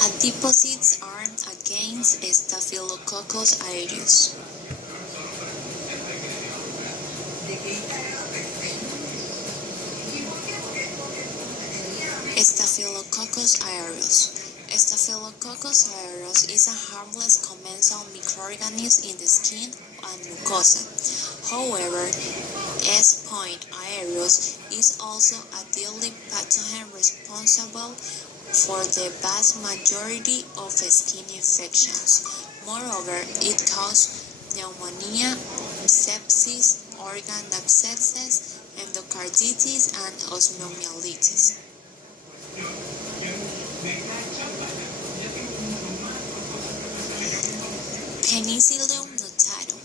Adipocytes armed against Staphylococcus aureus. Staphylococcus aureus. Staphylococcus aureus is a harmless commensal microorganism in the skin and mucosa. However, S. aureus is also a deadly pathogen responsible for the vast majority of skin infections. Moreover, it causes pneumonia, sepsis, organ abscesses, endocarditis, and osmomyelitis. Penicillium notatum.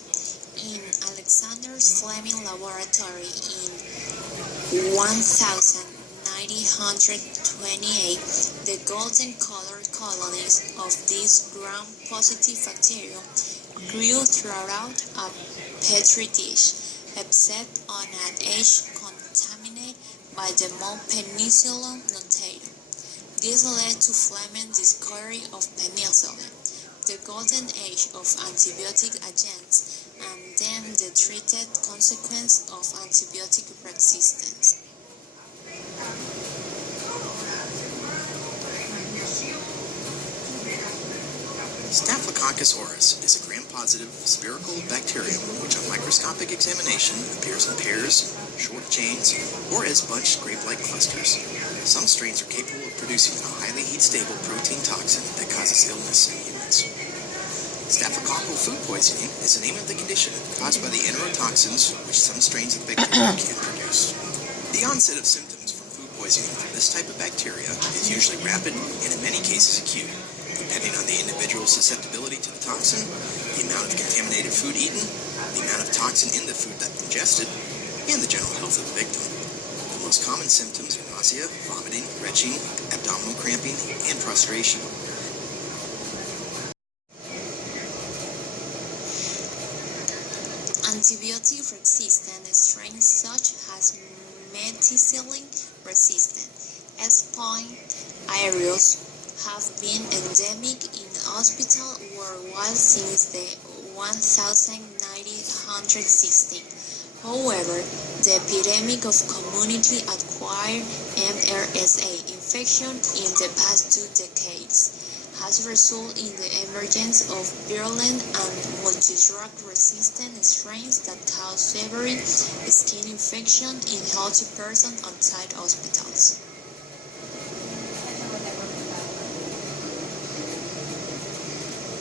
In Alexander's Fleming laboratory in 1928, the golden-colored colonies of this gram-positive bacterium grew throughout a petri dish, except on an edge contaminated by the mold Penicillium notatum. This led to Fleming's discovery of penicillin, the golden age of antibiotic agents, and then the treated consequence of antibiotic resistance. Staphylococcus aureus is a gram-positive spherical bacterium which on microscopic examination appears in pairs, short chains, or as bunched grape-like clusters. Some strains are capable of producing a highly heat-stable protein toxin that causes illness in humans. Staphylococcal food poisoning is the name of the condition caused by the enterotoxins which some strains of bacteria can produce. The onset of symptoms from food poisoning from this type of bacteria is usually rapid and in many cases acute, depending on the individual's susceptibility to the toxin, the amount of contaminated food eaten, the amount of toxin in the food that ingested, and the general health of the victim. The most common symptoms are nausea, vomiting, retching, abdominal cramping, and prostration. Antibiotic-resistant strains such as methicillin-resistant S. aureus have been endemic in hospitals worldwide since the 1960s. However, the epidemic of community-acquired MRSA infection in the past 2 decades has resulted in the emergence of virulent and multi-drug-resistant strains that cause severe skin infection in healthy persons outside hospitals.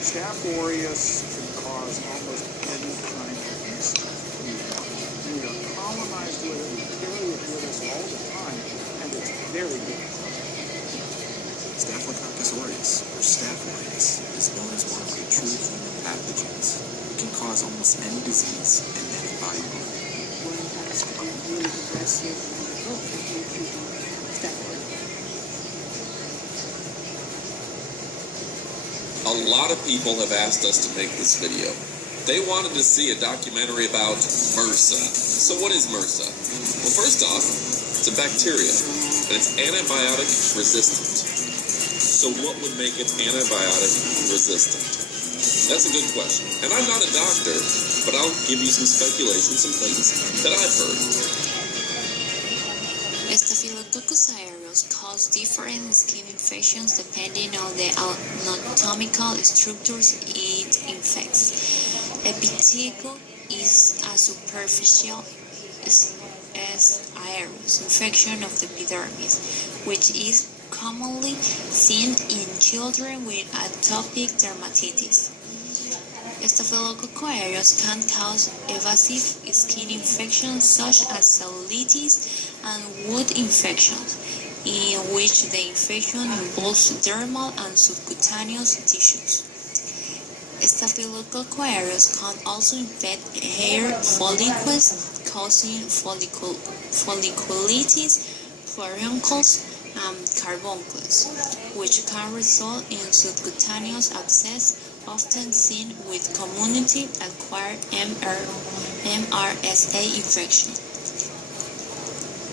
Staph aureus can cause almost any kind of insect. We are colonized with it, we carry it with us all the time, and it's very difficult. Staphylococcus aureus, or Staph aureus, is known as one of the true human pathogens. It can cause almost any disease and any body part. One has to be really aggressive if you have Staph aureus. A lot of people have asked us to make this video. They wanted to see a documentary about MRSA. So what is MRSA? Well, first off, it's a bacteria, and it's antibiotic resistant. So what would make it antibiotic resistant? That's a good question. And I'm not a doctor, but I'll give you some speculation, some things that I've heard. Staphylococcus aureus cause different skin infections depending on the anatomical structures it infects. Epithelial is a superficial S. aureus infection of the epidermis, which is commonly seen in children with atopic dermatitis. Staphylococcus aureus can cause invasive skin infections such as cellulitis and wound infections, in which the infection involves dermal and subcutaneous tissues. Staphylococcus aureus can also infect hair follicles, causing folliculitis, furuncles, and carbuncles, which can result in subcutaneous abscess, often seen with community-acquired MRSA infection.